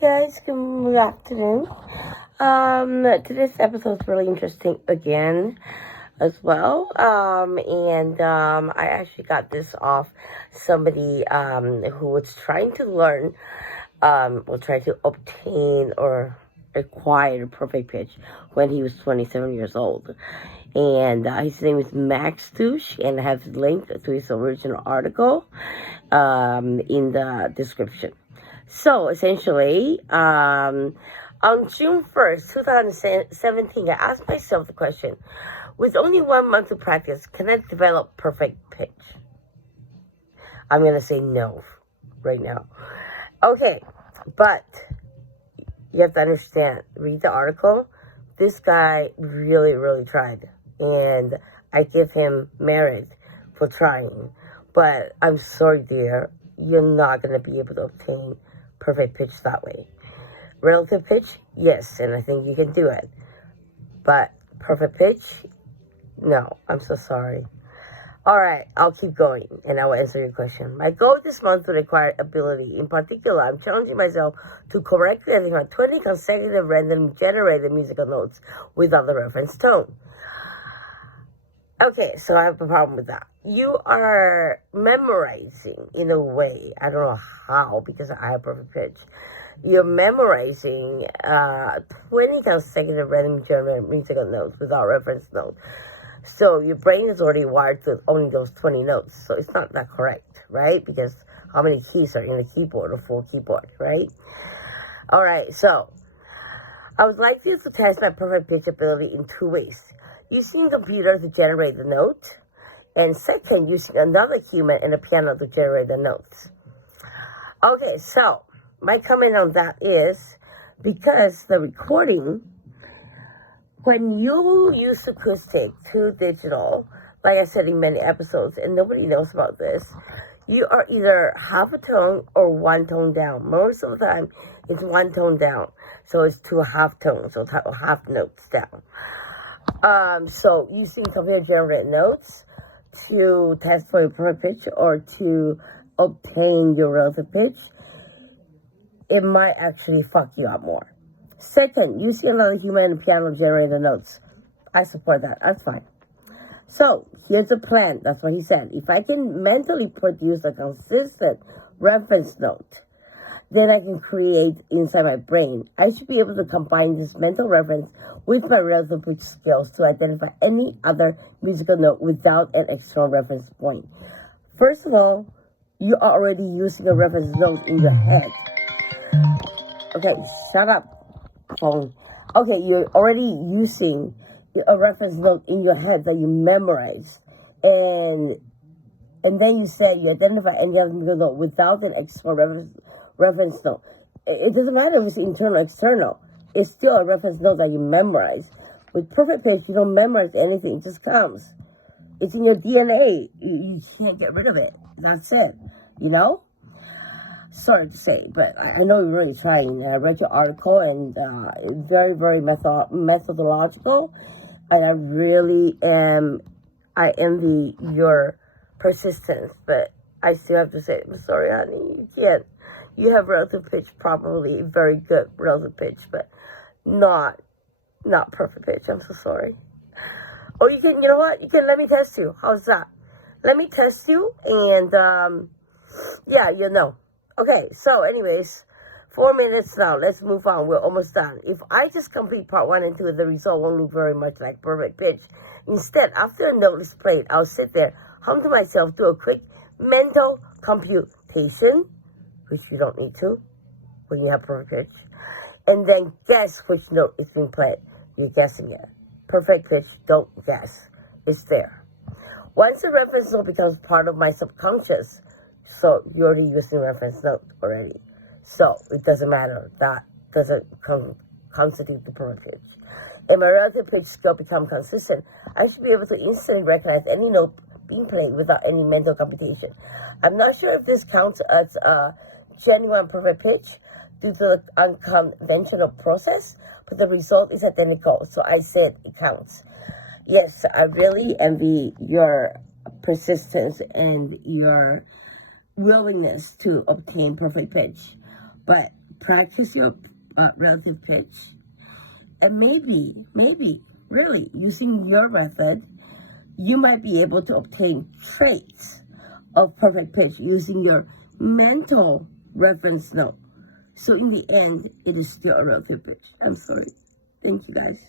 guys, good afternoon. Today's episode is really interesting again as well. I actually got this off somebody who was trying to learn, or try to obtain or acquire perfect pitch when he was 27 years old. And his name is Max Deutsch, and I have the link to his original article in the description. So essentially, on June 1st, 2017, I asked myself the question, with only 1 month to practice, can I develop perfect pitch? I'm going to say no right now. Okay, but you have to understand, read the article. This guy really, really tried, and I give him merit for trying. But I'm sorry, dear, you're not going to be able to obtain perfect pitch that way. Relative pitch, yes, and I think you can do it. But perfect pitch, no, I'm so sorry. Alright, I'll keep going, and I will answer your question. My goal this month to acquire ability. In particular, I'm challenging myself to correctly identify 20 consecutive random generated musical notes without the reference tone. Okay, so I have a problem with that. You are memorizing in a way, I don't know how, because I have perfect pitch. You're memorizing 20 consecutive random generated musical notes without reference note. So your brain is already wired to only those 20 notes. So it's not that correct, right? Because how many keys are in a keyboard, a full keyboard, right? All right, so I would like you to test my perfect pitch ability in 2 ways. Using a computer to generate the note, and second, using another human and a piano to generate the notes. Okay, so my comment on that is because the recording, when you use acoustic to digital, like I said in many episodes, and nobody knows about this, you are either half a tone or 1 tone down. Most of the time, it's 1 tone down. So it's 2 half tones, so half notes down. So using computer-generated notes to test for your perfect pitch or to obtain your relative pitch, it might actually fuck you up more. Second, using another human and piano generated notes. I support that. That's fine. So, here's the plan. That's what he said. If I can mentally produce a consistent reference note, then I can create inside my brain. I should be able to combine this mental reference with my relative pitch skills to identify any other musical note without an external reference point. First of all, you are already using a reference note in your head. Okay, shut up, phone. Okay, you're already using a reference note in your head that you memorize. And then you said you identify any other musical note without an external reference note. It doesn't matter if it's internal or external. It's still a reference note that you memorize. With perfect pitch, you don't memorize anything. It just comes. It's in your DNA. You can't get rid of it. That's it. You know? Sorry to say, but I know you're really trying. I read your article, and very, very methodological. And I really I envy your persistence, but I still have to say, I'm sorry, honey, you can't. You have relative pitch, probably very good relative pitch, but not perfect pitch. I'm so sorry. Or you know what? You can let me test you. How's that? Let me test you, and yeah, you know. Okay, so anyways, 4 minutes now. Let's move on. We're almost done. If I just complete part 1 and 2, the result won't look very much like perfect pitch. Instead, after a note is played, I'll sit there, hum to myself, do a quick mental computation, which you don't need to when you have perfect pitch, and then guess which note is being played. You're guessing it. Perfect pitch, don't guess. It's there. Once the reference note becomes part of my subconscious, so you're already using reference note already. So it doesn't matter. That doesn't constitute the perfect pitch. And my relative pitch skill become consistent, I should be able to instantly recognize any note being played without any mental computation. I'm not sure if this counts as a genuine perfect pitch due to the unconventional process, but the result is identical, so I said it counts. Yes, I really envy your persistence and your willingness to obtain perfect pitch. But practice your relative pitch, and maybe, really, using your method, you might be able to obtain traits of perfect pitch using your mental reference note. So in the end, it is still a relative pitch. I'm sorry. Thank you, guys.